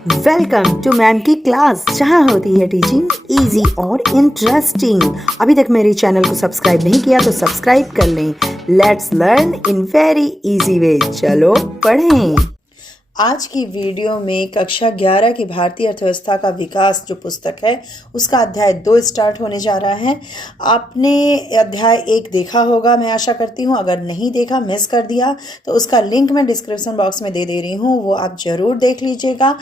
Welcome to ma'am की class, जहाँ होती है टीचिंग इजी और इंटरेस्टिंग। अभी तक मेरे चैनल को सब्सक्राइब नहीं किया तो सब्सक्राइब कर लें। Let's learn in very easy way. चलो पढ़ें। आज की वीडियो में कक्षा 11 की भारतीय अर्थव्यवस्था का विकास जो पुस्तक है उसका अध्याय 2 स्टार्ट होने जा रहा है। आपने अध्याय 1 देखा होगा, मैं आशा करती हूँ। अगर नहीं देखा, मिस कर दिया, तो उसका लिंक मैं डिस्क्रिप्शन बॉक्स में दे रही हूँ, वो आप ज़रूर देख लीजिएगा।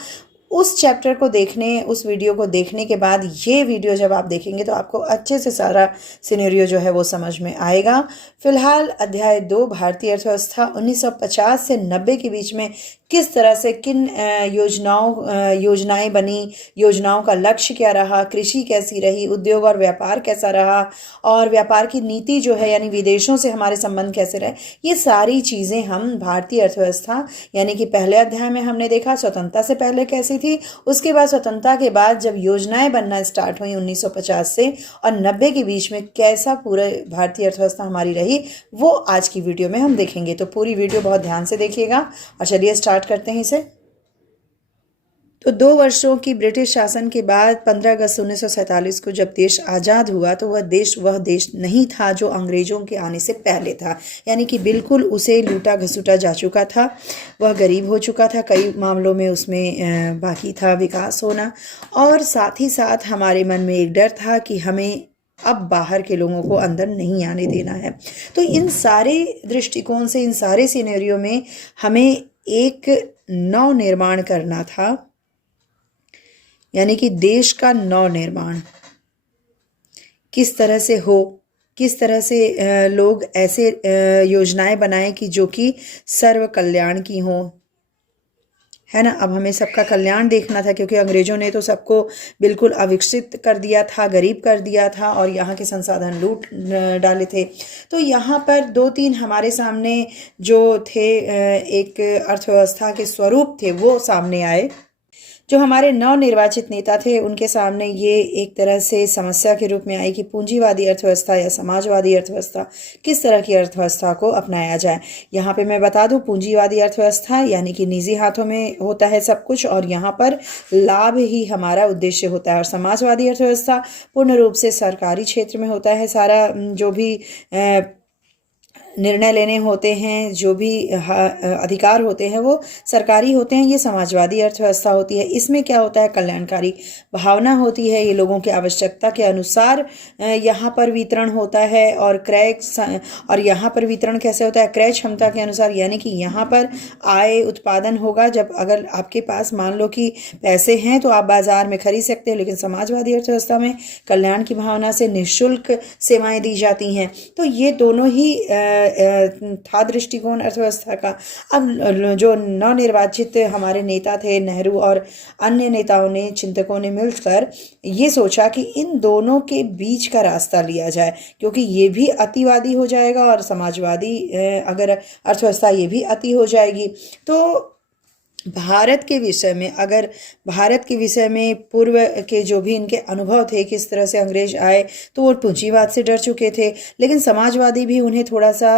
उस चैप्टर को देखने, उस वीडियो को देखने के बाद ये वीडियो जब आप देखेंगे तो आपको अच्छे से सारा सिनेरियो जो है वो समझ में आएगा। फिलहाल अध्याय 2 भारतीय अर्थव्यवस्था 1950 से 90 के बीच में किस तरह से किन योजनाएं बनी, योजनाओं का लक्ष्य क्या रहा, कृषि कैसी रही, उद्योग और व्यापार कैसा रहा, और व्यापार की नीति जो है यानी विदेशों से हमारे संबंध कैसे रहे, ये सारी चीज़ें हम भारतीय अर्थव्यवस्था यानी कि पहले अध्याय में हमने देखा स्वतंत्रता से पहले कैसी थी, उसके बाद स्वतंत्रता के बाद जब योजनाएं बनना स्टार्ट हुई 1950 से और 90 के बीच में कैसा पूरा भारतीय अर्थव्यवस्था हमारी रही, वो आज की वीडियो में हम देखेंगे। तो पूरी वीडियो बहुत ध्यान से देखिएगा और चलिए स्टार्ट करते हैं इसे। तो 2 वर्षों की ब्रिटिश शासन के बाद 15 अगस्त 1947 को जब देश आज़ाद हुआ तो वह देश नहीं था जो अंग्रेज़ों के आने से पहले था, यानी कि बिल्कुल उसे लूटा घसूटा जा चुका था। वह गरीब हो चुका था, कई मामलों में उसमें बाकी था विकास होना, और साथ ही साथ हमारे मन में एक डर था कि हमें अब बाहर के लोगों को अंदर नहीं आने देना है। तो इन सारे दृष्टिकोण से, इन सारे सिनेरियो में हमें एक नव निर्माण करना था, यानी कि देश का नव निर्माण किस तरह से हो, किस तरह से लोग ऐसे योजनाएं बनाएं कि जो कि सर्व कल्याण की हों, है ना। अब हमें सबका कल्याण देखना था, क्योंकि अंग्रेजों ने तो सबको बिल्कुल अविकसित कर दिया था, गरीब कर दिया था और यहाँ के संसाधन लूट डाले थे। तो यहाँ पर 2-3 हमारे सामने जो थे एक अर्थव्यवस्था के स्वरूप थे वो सामने आए। जो हमारे नवनिर्वाचित नेता थे उनके सामने ये एक तरह से समस्या के रूप में आई कि पूंजीवादी अर्थव्यवस्था या समाजवादी अर्थव्यवस्था, किस तरह की अर्थव्यवस्था को अपनाया जाए। यहाँ पे मैं बता दूं, पूंजीवादी अर्थव्यवस्था यानी कि निजी हाथों में होता है सब कुछ और यहाँ पर लाभ ही हमारा उद्देश्य होता है, और समाजवादी अर्थव्यवस्था पूर्ण रूप से सरकारी क्षेत्र में होता है। सारा जो भी निर्णय लेने होते हैं, जो भी अधिकार होते हैं वो सरकारी होते हैं। ये समाजवादी अर्थव्यवस्था होती है। इसमें क्या होता है, कल्याणकारी भावना होती है, ये लोगों की आवश्यकता के अनुसार यहाँ पर वितरण होता है, और और यहाँ पर वितरण कैसे होता है, क्रय क्षमता के अनुसार, यानी कि यहाँ पर आय उत्पादन होगा। जब अगर आपके पास मान लो कि पैसे हैं तो आप बाजार में खरीद सकते हो, लेकिन समाजवादी अर्थव्यवस्था में कल्याण की भावना से निःशुल्क सेवाएं दी जाती हैं। तो ये दोनों ही था दृष्टिकोण अर्थव्यवस्था का। अब जो नवनिर्वाचित हमारे नेता थे, नेहरू और अन्य नेताओं ने, चिंतकों ने मिलकर ये सोचा कि इन दोनों के बीच का रास्ता लिया जाए, क्योंकि ये भी अतिवादी हो जाएगा और समाजवादी अगर अर्थव्यवस्था ये भी अति हो जाएगी। तो भारत के विषय में, अगर भारत के विषय में पूर्व के जो भी इनके अनुभव थे, किस तरह से अंग्रेज आए, तो वो पूंजीवाद से डर चुके थे, लेकिन समाजवादी भी उन्हें थोड़ा सा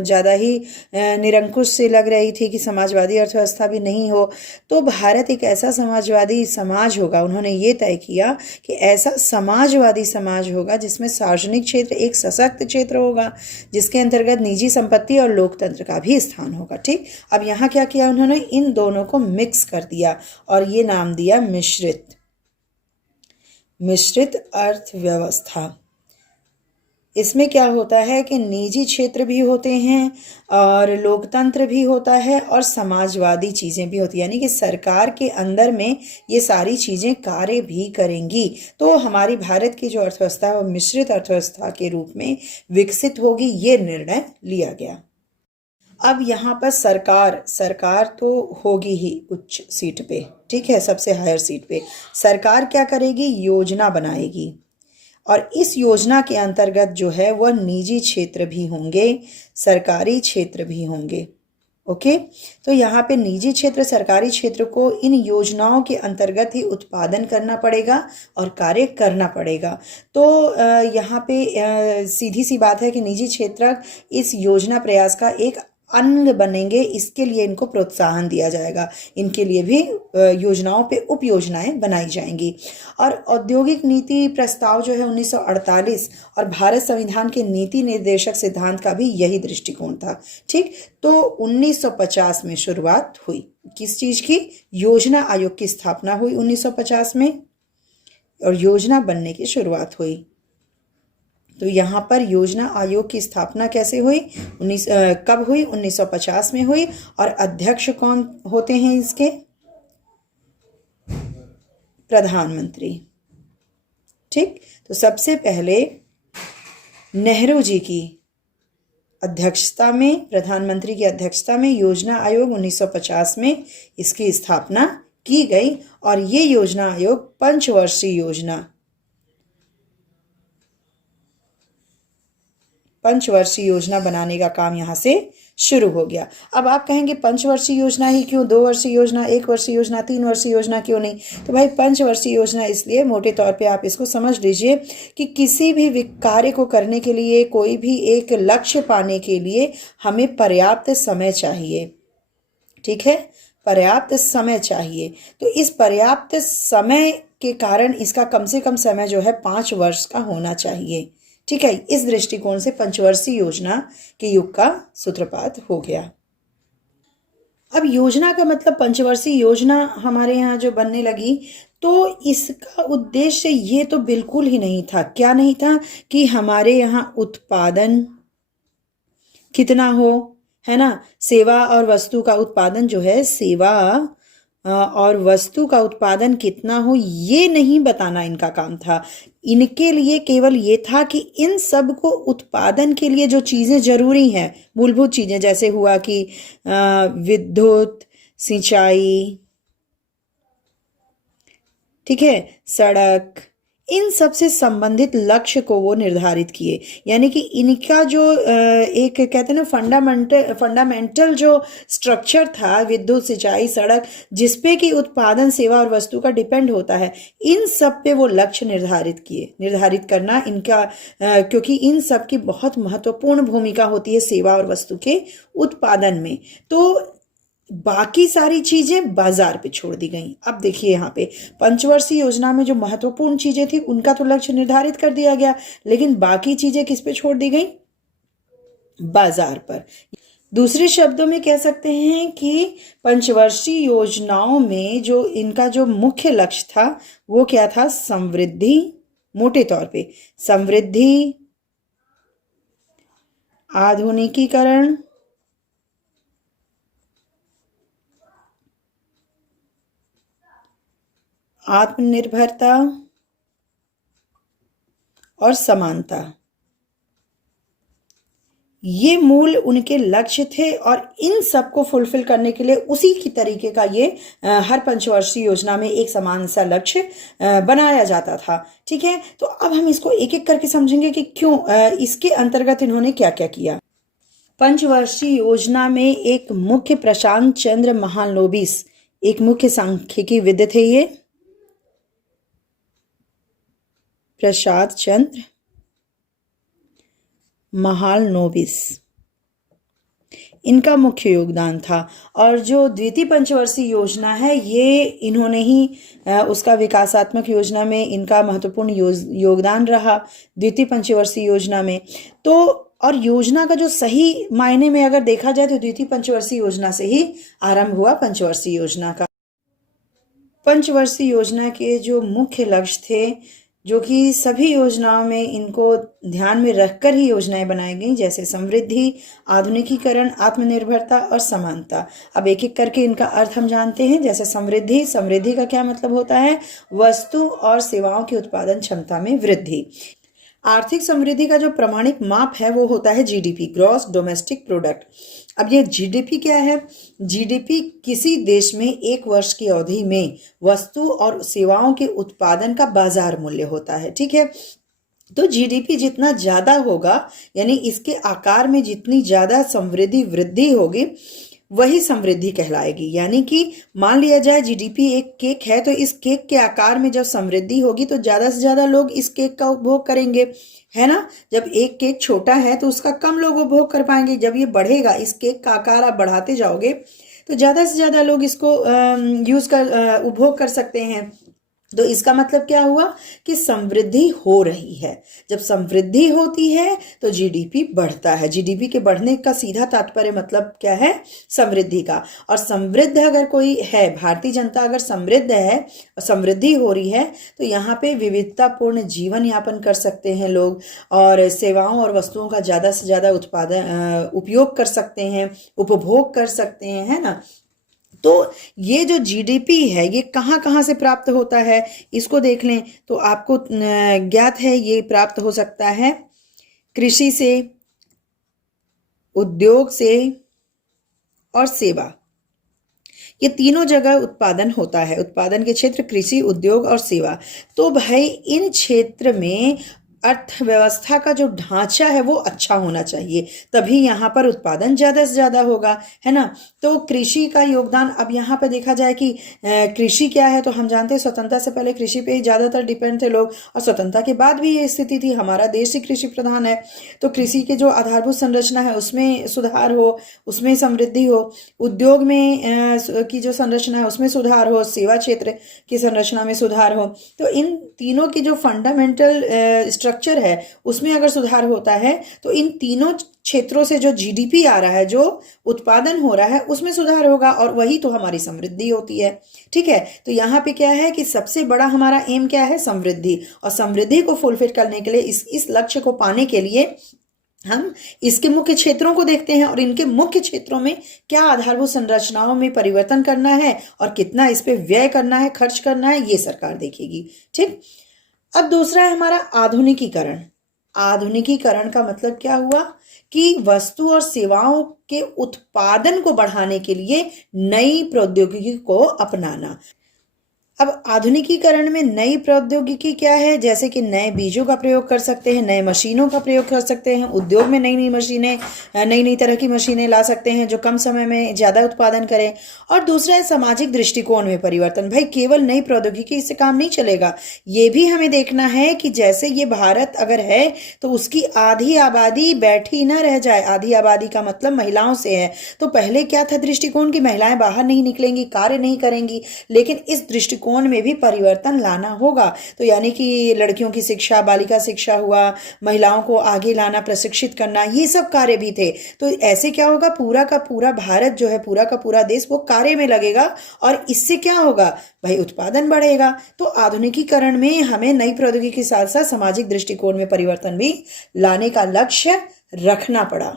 ज़्यादा ही निरंकुश से लग रही थी कि समाजवादी अर्थव्यवस्था भी नहीं हो। तो भारत एक ऐसा समाजवादी समाज होगा, उन्होंने ये तय किया कि ऐसा समाजवादी समाज होगा जिसमें सार्वजनिक क्षेत्र एक सशक्त क्षेत्र होगा, जिसके अंतर्गत निजी संपत्ति और लोकतंत्र का भी स्थान होगा। ठीक, अब यहाँ क्या किया उन्होंने, इन दोनों को मिक्स कर दिया और ये नाम दिया मिश्रित अर्थव्यवस्था। इसमें क्या होता है कि निजी क्षेत्र भी होते हैं और लोकतंत्र भी होता है और समाजवादी चीज़ें भी होती हैं, यानी कि सरकार के अंदर में ये सारी चीज़ें कार्य भी करेंगी। तो हमारी भारत की जो अर्थव्यवस्था है वो मिश्रित अर्थव्यवस्था के रूप में विकसित होगी, ये निर्णय लिया गया। अब यहाँ पर सरकार तो होगी ही उच्च सीट पे, ठीक है, सबसे हायर सीट पे। सरकार क्या करेगी, योजना बनाएगी, और इस योजना के अंतर्गत जो है वह निजी क्षेत्र भी होंगे, सरकारी क्षेत्र भी होंगे। ओके, तो यहाँ पे निजी क्षेत्र, सरकारी क्षेत्र को इन योजनाओं के अंतर्गत ही उत्पादन करना पड़ेगा और कार्य करना पड़ेगा। तो यहाँ पे सीधी सी बात है कि निजी क्षेत्र इस योजना प्रयास का एक अंग बनेंगे, इसके लिए इनको प्रोत्साहन दिया जाएगा। इनके लिए भी योजनाओं पे उप योजनाएं बनाई जाएंगी। और औद्योगिक नीति प्रस्ताव जो है 1948 और भारत संविधान के नीति निर्देशक सिद्धांत का भी यही दृष्टिकोण था। ठीक, तो 1950 में शुरुआत हुई किस चीज की? योजना आयोग की स्थापना हुई 1950 में और योजना बनने की शुरुआत हुई। तो यहाँ पर योजना आयोग की स्थापना कैसे हुई? कब हुई? 1950 में हुई। और अध्यक्ष कौन होते हैं इसके? प्रधानमंत्री। ठीक, तो सबसे पहले नेहरू जी की अध्यक्षता में, प्रधानमंत्री की अध्यक्षता में योजना आयोग 1950 में इसकी स्थापना की गई। और ये योजना आयोग पंचवर्षीय योजना बनाने का काम यहाँ से शुरू हो गया। अब आप कहेंगे पंचवर्षीय योजना ही क्यों? 2 वर्षीय योजना, 1 वर्षीय योजना, 3 वर्षीय योजना क्यों नहीं? तो भाई पंचवर्षीय योजना इसलिए, मोटे तौर पे आप इसको समझ लीजिए कि किसी भी कार्य को करने के लिए, कोई भी एक लक्ष्य पाने के लिए हमें पर्याप्त समय चाहिए। ठीक है, पर्याप्त समय चाहिए। तो इस पर्याप्त समय के कारण इसका कम से कम समय जो है 5 वर्ष का होना चाहिए। ठीक है, इस दृष्टिकोण से पंचवर्षीय योजना के युग का सूत्रपात हो गया। अब योजना का मतलब, पंचवर्षीय योजना हमारे यहाँ जो बनने लगी, तो इसका उद्देश्य ये तो बिल्कुल ही नहीं था। क्या नहीं था? कि हमारे यहाँ उत्पादन कितना हो, है ना, सेवा और वस्तु का उत्पादन जो है, सेवा और वस्तु का उत्पादन कितना हो, ये नहीं बताना इनका काम था। इनके लिए केवल ये था कि इन सब को उत्पादन के लिए जो चीज़ें जरूरी हैं, मूलभूत चीज़ें, जैसे हुआ कि विद्युत, सिंचाई, ठीक है, सड़क, इन सब से संबंधित लक्ष्य को वो निर्धारित किए। यानी कि इनका जो एक कहते हैं ना फंडामेंटल जो स्ट्रक्चर था, विद्युत, सिंचाई, सड़क, जिसपे कि उत्पादन, सेवा और वस्तु का डिपेंड होता है, इन सब पे वो लक्ष्य निर्धारित करना इनका, क्योंकि इन सब की बहुत महत्वपूर्ण भूमिका होती है सेवा और वस्तु के उत्पादन में। तो बाकी सारी चीजें बाजार पे छोड़ दी गई। अब देखिए यहाँ पे पंचवर्षीय योजना में जो महत्वपूर्ण चीजें थी उनका तो लक्ष्य निर्धारित कर दिया गया, लेकिन बाकी चीजें किस पे छोड़ दी गई? बाजार पर। दूसरे शब्दों में कह सकते हैं कि पंचवर्षीय योजनाओं में जो इनका जो मुख्य लक्ष्य था वो क्या था? समृद्धि, मोटे तौर पे समृद्धि, आधुनिकीकरण, आत्मनिर्भरता और समानता, ये मूल उनके लक्ष्य थे। और इन सब को फुलफिल करने के लिए उसी की तरीके का ये हर पंचवर्षीय योजना में एक समान सा लक्ष्य बनाया जाता था। ठीक है, तो अब हम इसको एक एक करके समझेंगे कि क्यों, इसके अंतर्गत इन्होंने क्या क्या किया। पंचवर्षीय योजना में एक मुख्य प्रशांत चंद्र महालनोबिस, एक मुख्य सांख्यिकी विद थे। ये प्रशांत चंद्र महालनोबिस, इनका मुख्य योगदान था। और जो द्वितीय पंचवर्षीय योजना है, ये इन्होंने ही उसका विकासात्मक योजना में इनका महत्वपूर्ण योगदान रहा, द्वितीय पंचवर्षीय योजना में। तो और योजना का जो सही मायने में अगर देखा जाए तो द्वितीय पंचवर्षीय योजना से ही आरंभ हुआ पंचवर्षीय योजना का। पंचवर्षीय योजना के जो मुख्य लक्ष्य थे, जो कि सभी योजनाओं में इनको ध्यान में रखकर ही योजनाएं बनाई गई, जैसे समृद्धि, आधुनिकीकरण, आत्मनिर्भरता और समानता। अब एक एक करके इनका अर्थ हम जानते हैं। जैसे समृद्धि का क्या मतलब होता है? वस्तु और सेवाओं की उत्पादन क्षमता में वृद्धि। आर्थिक समृद्धि का जो प्रमाणिक माप है वो होता है जीडीपी, ग्रॉस डोमेस्टिक प्रोडक्ट। अब ये जीडीपी क्या है? जीडीपी किसी देश में एक वर्ष की अवधि में वस्तु और सेवाओं के उत्पादन का बाजार मूल्य होता है। ठीक है, तो जीडीपी जितना ज्यादा होगा, यानी इसके आकार में जितनी ज्यादा समृद्धि वृद्धि होगी, वही समृद्धि कहलाएगी। यानी कि मान लिया जाए जीडीपी एक केक है, तो इस केक के आकार में जब समृद्धि होगी तो ज्यादा से ज्यादा लोग इस केक का उपभोग करेंगे, है ना। जब एक केक छोटा है तो उसका कम लोग उपभोग कर पाएंगे। जब ये बढ़ेगा, इस केक का आकार आप बढ़ाते जाओगे तो ज्यादा से ज्यादा लोग इसको उपभोग कर सकते हैं। तो इसका मतलब क्या हुआ कि समृद्धि हो रही है। जब समृद्धि होती है तो जीडीपी बढ़ता है। जीडीपी के बढ़ने का सीधा तात्पर्य मतलब क्या है? समृद्धि का। और समृद्ध अगर कोई है, भारतीय जनता अगर समृद्ध है और समृद्धि हो रही है, तो यहाँ पे विविधतापूर्ण जीवन यापन कर सकते हैं लोग, और सेवाओं और वस्तुओं का ज़्यादा से ज़्यादा उपयोग कर सकते हैं, उपभोग कर सकते हैं, है ना। तो ये जो जीडीपी है ये कहाँ कहाँ से प्राप्त होता है, इसको देख लें तो आपको ज्ञात है ये प्राप्त हो सकता है कृषि से, उद्योग से और सेवा। ये तीनों जगह उत्पादन होता है। उत्पादन के क्षेत्र कृषि, उद्योग और सेवा। तो भाई इन क्षेत्र में अर्थव्यवस्था का जो ढांचा है वो अच्छा होना चाहिए, तभी यहाँ पर उत्पादन ज़्यादा से ज़्यादा होगा, है ना। तो कृषि का योगदान, अब यहाँ पे देखा जाए कि कृषि क्या है, तो हम जानते हैं स्वतंत्रता से पहले कृषि पे ही ज़्यादातर डिपेंड थे लोग, और स्वतंत्रता के बाद भी ये स्थिति थी। हमारा देश ही कृषि प्रधान है। तो कृषि के जो आधारभूत संरचना है उसमें सुधार हो, उसमें समृद्धि हो, उद्योग में की जो संरचना है उसमें सुधार हो, सेवा क्षेत्र की संरचना में सुधार हो। तो इन तीनों की जो फंडामेंटल स्ट्रक्चर है उसमें अगर सुधार होता है तो इन तीनों क्षेत्रों से जो जीडीपी आ रहा है, जो उत्पादन हो रहा है, उसमें सुधार होगा, और वही तो हमारी समृद्धि होती है। ठीक है। तो यहाँ पे क्या है कि सबसे बड़ा हमारा एम क्या है? समृद्धि। और समृद्धि को फुलफिल करने के लिए, इस लक्ष्य को पाने के लिए हम इसके मुख्य क्षेत्रों को देखते हैं, और इनके मुख्य क्षेत्रों में क्या आधारभूत संरचनाओं में परिवर्तन करना है और कितना इस पे व्यय करना है, खर्च करना है, ये सरकार देखेगी। ठीक। अब दूसरा है हमारा आधुनिकीकरण। आधुनिकीकरण का मतलब क्या हुआ कि वस्तु और सेवाओं के उत्पादन को बढ़ाने के लिए नई प्रौद्योगिकी को अपनाना। अब आधुनिकीकरण में नई प्रौद्योगिकी क्या है? जैसे कि नए बीजों का प्रयोग कर सकते हैं, नए मशीनों का प्रयोग कर सकते हैं, उद्योग में नई नई मशीनें, नई नई तरह की मशीनें ला सकते हैं जो कम समय में ज़्यादा उत्पादन करें। और दूसरा है सामाजिक दृष्टिकोण में परिवर्तन। भाई केवल नई प्रौद्योगिकी से काम नहीं चलेगा, ये भी हमें देखना है कि जैसे ये भारत अगर है तो उसकी आधी आबादी बैठी न रह जाए। आधी आबादी का मतलब महिलाओं से है। तो पहले क्या था दृष्टिकोण की महिलाएं बाहर नहीं निकलेंगी, कार्य नहीं करेंगी, लेकिन इस दृष्टिकोण में भी परिवर्तन लाना होगा। तो यानी कि लड़कियों की शिक्षा, बालिका शिक्षा हुआ, महिलाओं को आगे लाना, प्रशिक्षित करना, ये सब कार्य भी थे। तो ऐसे क्या होगा, पूरा का पूरा भारत जो है, पूरा का पूरा देश वो कार्य में लगेगा, और इससे क्या होगा भाई? उत्पादन बढ़ेगा। तो आधुनिकीकरण में हमें नई प्रौद्योगिकी के साथ साथ सामाजिक दृष्टिकोण में परिवर्तन भी लाने का लक्ष्य रखना पड़ा।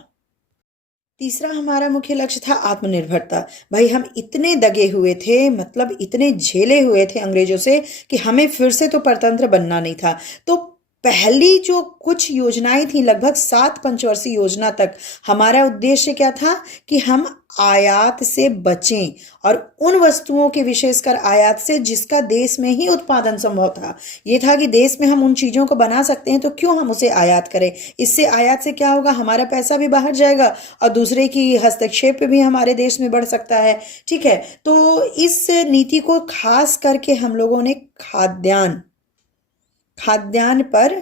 तीसरा हमारा मुख्य लक्ष्य था आत्मनिर्भरता। भाई हम इतने दगे हुए थे, मतलब इतने झेले हुए थे अंग्रेजों से, कि हमें फिर से तो परतंत्र बनना नहीं था। तो पहली जो कुछ योजनाएं थी, लगभग 7 पंचवर्षीय योजना तक, हमारा उद्देश्य क्या था कि हम आयात से बचें, और उन वस्तुओं के, विशेषकर आयात से, जिसका देश में ही उत्पादन संभव था। ये था कि देश में हम उन चीज़ों को बना सकते हैं, तो क्यों हम उसे आयात करें? इससे आयात से क्या होगा, हमारा पैसा भी बाहर जाएगा और दूसरे की हस्तक्षेप भी हमारे देश में बढ़ सकता है। ठीक है। तो इस नीति को खास करके हम लोगों ने खाद्यान्न पर,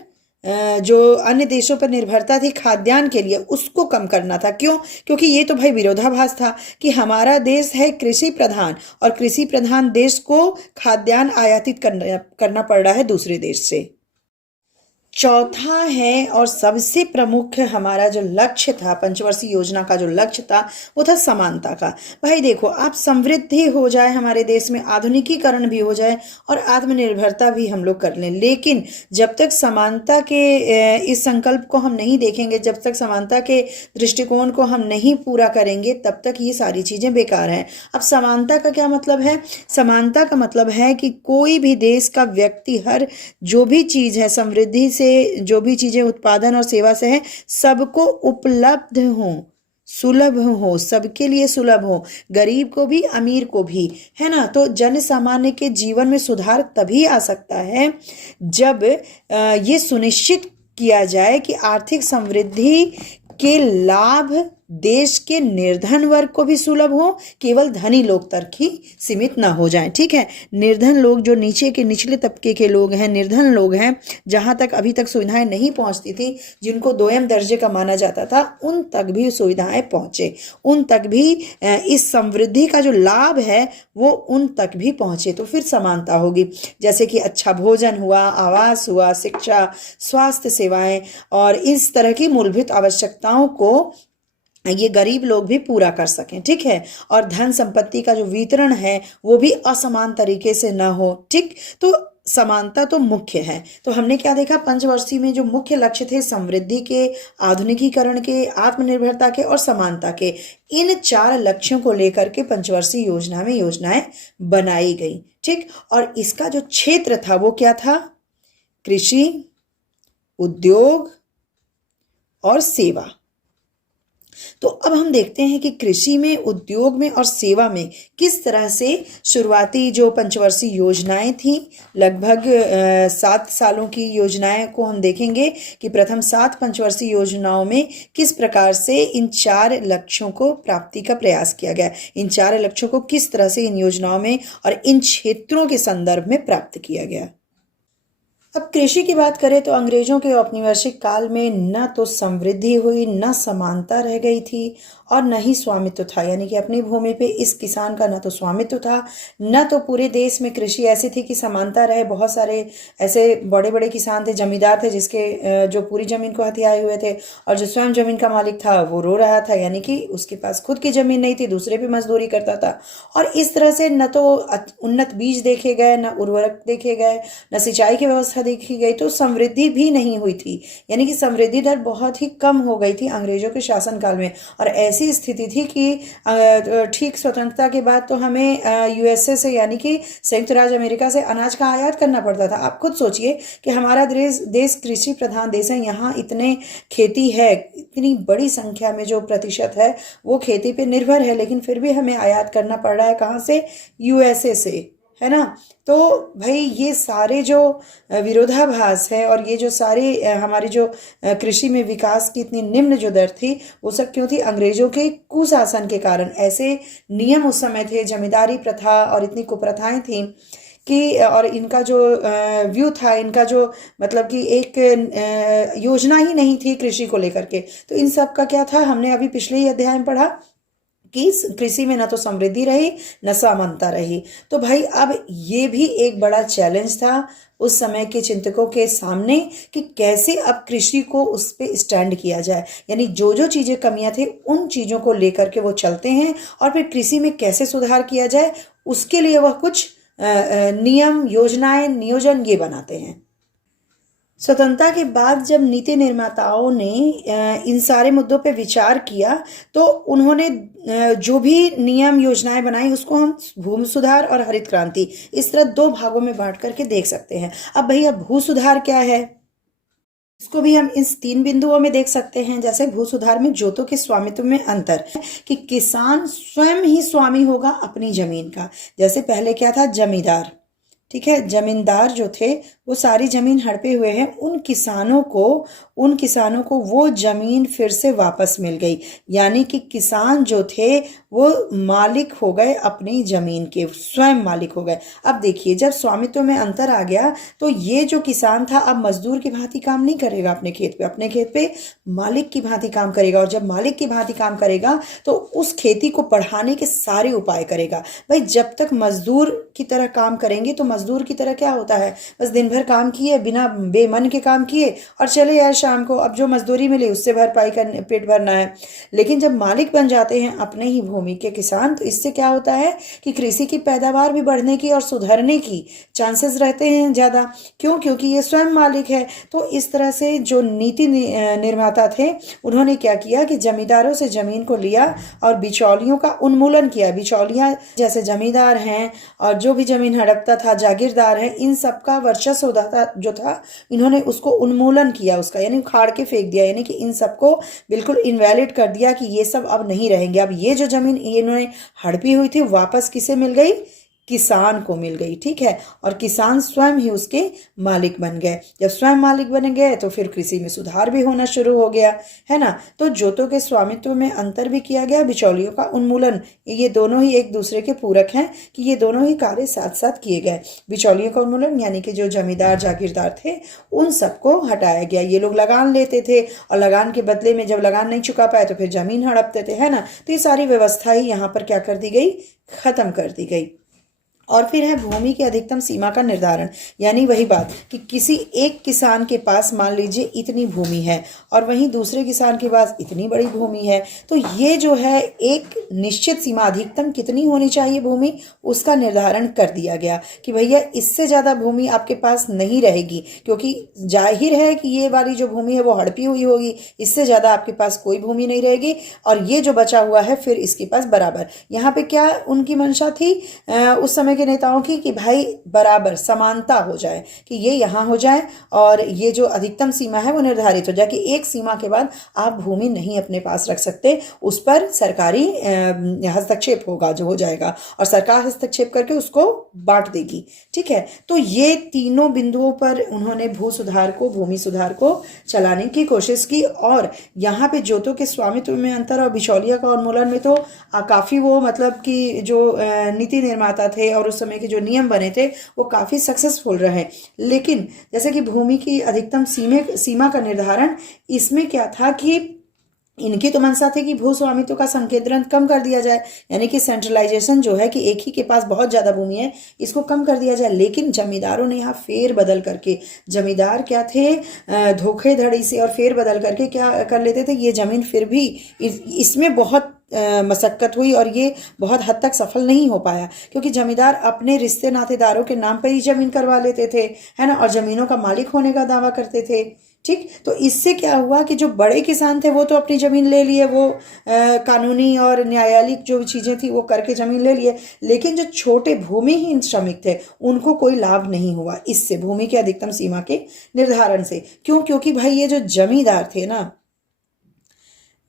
जो अन्य देशों पर निर्भरता थी खाद्यान्न के लिए, उसको कम करना था। क्यों? क्योंकि ये तो भाई विरोधाभास था कि हमारा देश है कृषि प्रधान, और कृषि प्रधान देश को खाद्यान्न आयातित करना पड़ रहा है दूसरे देश से। चौथा है और सबसे प्रमुख हमारा जो लक्ष्य था, पंचवर्षीय योजना का जो लक्ष्य था, वो था समानता का। भाई देखो, आप समृद्धि हो जाए हमारे देश में, आधुनिकीकरण भी हो जाए और आत्मनिर्भरता भी हम लोग कर लें, लेकिन जब तक समानता के इस संकल्प को हम नहीं देखेंगे, जब तक समानता के दृष्टिकोण को हम नहीं पूरा करेंगे, तब तक ये सारी चीज़ें बेकार हैं। अब समानता का क्या मतलब है? समानता का मतलब है कि कोई भी देश का व्यक्ति, हर जो भी चीज़ है समृद्धि से, जो भी चीजें उत्पादन और सेवा से है, सबको उपलब्ध हो, सुलभ हो, सबके लिए सुलभ हो, गरीब को भी, अमीर को भी, है ना। तो जन सामान्य के जीवन में सुधार तभी आ सकता है जब ये सुनिश्चित किया जाए कि आर्थिक समृद्धि के लाभ देश के निर्धन वर्ग को भी सुलभ हो, केवल धनी लोग तक ही सीमित ना हो जाएं। ठीक है, निर्धन लोग जो नीचे के निचले तबके के लोग हैं, निर्धन लोग हैं, जहां तक अभी तक सुविधाएं नहीं पहुंचती थी, जिनको दोयम दर्जे का माना जाता था, उन तक भी सुविधाएं पहुंचे, उन तक भी इस समृद्धि का जो लाभ है वो उन तक भी पहुंचे, तो फिर समानता होगी। जैसे कि अच्छा भोजन हुआ, आवास हुआ, शिक्षा, स्वास्थ्य सेवाएं और इस तरह की मूलभूत आवश्यकताओं को ये गरीब लोग भी पूरा कर सकें। ठीक है, और धन संपत्ति का जो वितरण है वो भी असमान तरीके से ना हो। ठीक, तो समानता तो मुख्य है। तो हमने क्या देखा, पंचवर्षीय में जो मुख्य लक्ष्य थे समृद्धि के, आधुनिकीकरण के, आत्मनिर्भरता के और समानता के, इन 4 लक्ष्यों को लेकर के पंचवर्षीय योजना में योजनाएं बनाई गई। ठीक, और इसका जो क्षेत्र था वो क्या था, कृषि, उद्योग और सेवा। तो अब हम देखते हैं कि कृषि में, उद्योग में और सेवा में किस तरह से शुरुआती जो पंचवर्षीय योजनाएं थी, लगभग 7 सालों की योजनाएं को हम देखेंगे कि प्रथम 7 पंचवर्षीय योजनाओं में किस प्रकार से इन 4 लक्ष्यों को प्राप्ति का प्रयास किया गया, इन 4 लक्ष्यों को किस तरह से इन योजनाओं में और इन क्षेत्रों के संदर्भ में प्राप्त किया गया। अब कृषि की बात करें तो अंग्रेजों के औपनिवेशिक काल में न तो समृद्धि हुई, न समानता रह गई थी और न ही स्वामित्व था, यानी कि अपनी भूमि पे इस किसान का न तो स्वामित्व था, न तो पूरे देश में कृषि ऐसी थी कि समानता रहे। बहुत सारे ऐसे बड़े बड़े किसान थे, जमींदार थे, जिसके जो पूरी जमीन को हथियाए हुए थे और जो स्वयं जमीन का मालिक था वो रो रहा था, यानी कि उसके पास खुद की जमीन नहीं थी, दूसरे पे मजदूरी करता था। और इस तरह से न तो उन्नत बीज देखे गए, न उर्वरक देखे गए, न सिंचाई की व्यवस्था देखी गई, तो समृद्धि भी नहीं हुई थी, यानी कि समृद्धि दर बहुत ही कम हो गई थी अंग्रेजों के शासनकाल में। और ऐसी स्थिति थी कि ठीक स्वतंत्रता के बाद तो हमें यूएसए से, यानी कि संयुक्त राज्य अमेरिका से अनाज का आयात करना पड़ता था। आप खुद सोचिए कि हमारा देश कृषि प्रधान देश है, यहाँ इतने खेती है, इतनी बड़ी संख्या में जो प्रतिशत है वो खेती पे निर्भर है, लेकिन फिर भी हमें आयात करना पड़ रहा है, कहाँ से, यूएसए से, है ना। तो भाई ये सारे जो विरोधाभास है और ये जो सारे हमारी जो कृषि में विकास की इतनी निम्न जो दर थी, वो सब क्यों थी, अंग्रेजों के कुशासन के कारण। ऐसे नियम उस समय थे, जमींदारी प्रथा और इतनी कुप्रथाएं थी कि, और इनका जो व्यू था, इनका जो मतलब कि एक योजना ही नहीं थी कृषि को लेकर के। तो इन सब का क्या था, हमने अभी पिछले ही अध्याय में पढ़ा कि कृषि में ना तो समृद्धि रही, न समानता रही। तो भाई अब ये भी एक बड़ा चैलेंज था उस समय के चिंतकों के सामने कि कैसे अब कृषि को उस पे स्टैंड किया जाए, यानी जो जो चीज़ें कमियां थे उन चीज़ों को लेकर के वो चलते हैं और फिर कृषि में कैसे सुधार किया जाए उसके लिए वह कुछ नियम, योजनाएं, नियोजन ये बनाते हैं। स्वतंत्रता के बाद जब नीति निर्माताओं ने इन सारे मुद्दों पे विचार किया तो उन्होंने जो भी नियम, योजनाएं बनाई उसको हम भूमि सुधार और हरित क्रांति, इस तरह 2 भागों में बांट करके देख सकते हैं। अब भैया भू सुधार क्या है, इसको भी हम इस 3 बिंदुओं में देख सकते हैं। जैसे भू सुधार में जोतों के स्वामित्व में अंतर है कि किसान स्वयं ही स्वामी होगा अपनी जमीन का। जैसे पहले क्या था, जमींदार, ठीक है, जमींदार जो थे वो सारी जमीन हड़पे हुए हैं, उन किसानों को वो जमीन फिर से वापस मिल गई, यानी कि किसान जो थे वो मालिक हो गए अपनी जमीन के, स्वयं मालिक हो गए। अब देखिए जब स्वामित्व में अंतर आ गया तो ये जो किसान था अब मजदूर की भांति काम नहीं करेगा अपने खेत पे मालिक की भांति काम करेगा, और जब मालिक की भांति काम करेगा तो उस खेती को बढ़ाने के सारे उपाय करेगा। भाई जब तक मजदूर की तरह काम करेंगे तो मजदूर की तरह क्या होता है, बस दिन भर काम किए, बिना बेमन के काम किए और चले आए शाम को, अब जो मजदूरी मिली उससे भरपाई करने, पेट भरना है। लेकिन जब मालिक बन जाते हैं अपने ही भूमि के किसान, तो इससे क्या होता है कि कृषि की पैदावार भी बढ़ने की और सुधरने की चांसेस रहते हैं ज़्यादा। क्यों? क्योंकि ये स्वयं मालिक है। तो इस तरह से जो नीति निर्माता थे उन्होंने क्या किया कि जमींदारों से जमीन को लिया और बिचौलियों का उन्मूलन किया। बिचौलियाँ जैसे जमींदार हैं और जो भी जमीन हड़पता था, जागीरदार है, इन सब का वर्चस्व जो था इन्होंने उसको उन्मूलन किया, उसका यानी उखाड़ के फेंक दिया, यानी कि इन सबको बिल्कुल इनवैलिड कर दिया कि ये सब अब नहीं रहेंगे। अब ये जो जमीन इन्होंने हड़पी हुई थी वापस किसे मिल गई, किसान को मिल गई, ठीक है। और किसान स्वयं ही उसके मालिक बन गए। जब स्वयं मालिक बन गए तो फिर कृषि में सुधार भी होना शुरू हो गया, है ना। तो जोतों के स्वामित्व में अंतर भी किया गया, बिचौलियों का उन्मूलन, ये दोनों ही एक दूसरे के पूरक हैं कि ये दोनों ही कार्य साथ साथ किए गए। बिचौलियों का उन्मूलन यानी कि जो जमींदार जागीरदार थे उन सबको हटाया गया। ये लोग लगान लेते थे और लगान के बदले में जब लगान नहीं चुका पाए तो फिर जमीन हड़पते थे, है ना। तो ये सारी व्यवस्था ही यहाँ पर क्या कर दी गई, खत्म कर दी गई। और फिर है भूमि की अधिकतम सीमा का निर्धारण, यानी वही बात कि किसी एक किसान के पास मान लीजिए इतनी भूमि है और वहीं दूसरे किसान के पास इतनी बड़ी भूमि है, तो ये जो है एक निश्चित सीमा अधिकतम कितनी होनी चाहिए भूमि, उसका निर्धारण कर दिया गया कि भैया इससे ज़्यादा भूमि आपके पास नहीं रहेगी, क्योंकि जाहिर है कि ये वाली जो भूमि है वो हड़पी हुई होगी, इससे ज़्यादा आपके पास कोई भूमि नहीं रहेगी और ये जो बचा हुआ है फिर इसके पास बराबर। यहाँ पे क्या उनकी मंशा थी उस समय के नेताओं की कि भाई बराबर समानता हो जाए, कि ये यहाँ हो जाए और ये जो अधिकतम सीमा है वो निर्धारित हो जाए कि एक सीमा के बाद आप भूमि नहीं अपने पास रख सकते, उस पर सरकारी हस्तक्षेप होगा, जो हो जाएगा और सरकार हस्तक्षेप करके उसको बांट देगी, ठीक है। तो ये तीनों बिंदुओं पर उन्होंने भूमि सुधार को चलाने की कोशिश की। और यहाँ पे जोतों के स्वामित्व में अंतर और बिचौलिया का उन्मूलन में तो काफी वो मतलब कि जो नीति निर्माता थे और उस समय के जो नियम बने थे वो काफी सक्सेसफुल रहे। लेकिन जैसे कि भूमि की अधिकतम सीमा का निर्धारण, इसमें क्या था कि इनकी तो मंशा थी कि भू स्वामित्व का संकेंद्रण कम कर दिया जाए, यानी कि सेंट्रलाइजेशन जो है कि एक ही के पास बहुत ज़्यादा भूमि है इसको कम कर दिया जाए। लेकिन जमींदारों ने यहाँ फेर बदल करके, जमींदार क्या थे, धोखेधड़ी से और फेर बदल करके क्या कर लेते थे, ये जमीन फिर भी इसमें बहुत मशक्कत हुई और ये बहुत हद तक सफल नहीं हो पाया, क्योंकि जमींदार अपने रिश्ते नातेदारों के नाम पर ही जमीन करवा लेते थे, है ना, और जमीनों का मालिक होने का दावा करते थे, ठीक। तो इससे क्या हुआ कि जो बड़े किसान थे वो तो अपनी ज़मीन ले लिए, वो कानूनी और न्यायालयिक जो चीज़ें थी वो करके ज़मीन ले लिए, लेकिन जो छोटे भूमिहीन श्रमिक थे उनको कोई लाभ नहीं हुआ इससे, भूमि के अधिकतम सीमा के निर्धारण से। क्यों? क्योंकि भाई ये जो जमींदार थे ना,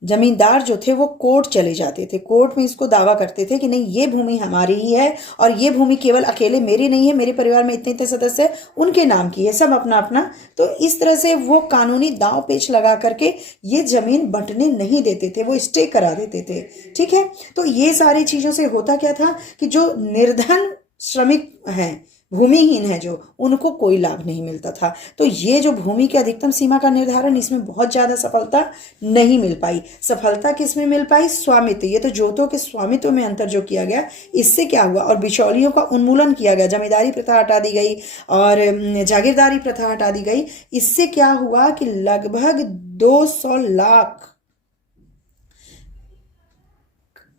जमींदार जो थे वो कोर्ट चले जाते थे, कोर्ट में इसको दावा करते थे कि नहीं ये भूमि हमारी ही है और ये भूमि केवल अकेले मेरी नहीं है, मेरे परिवार में इतने इतने सदस्य हैं उनके नाम की है, सब अपना अपना। तो इस तरह से वो कानूनी दांव पेच लगा करके ये जमीन बंटने नहीं देते थे, वो स्टे करा देते थे, ठीक है। तो ये सारी चीज़ों से होता क्या था कि जो निर्धन श्रमिक हैं, भूमिहीन है जो, उनको कोई लाभ नहीं मिलता था। तो ये जो भूमि के अधिकतम सीमा का निर्धारण, इसमें बहुत ज़्यादा सफलता नहीं मिल पाई। सफलता किस में मिल पाई? स्वामित्व, ये तो जोतों के स्वामित्व में अंतर जो किया गया, इससे क्या हुआ, और बिचौलियों का उन्मूलन किया गया, जमींदारी प्रथा हटा दी गई और जागीरदारी प्रथा हटा दी गई। इससे क्या हुआ कि लगभग 200 लाख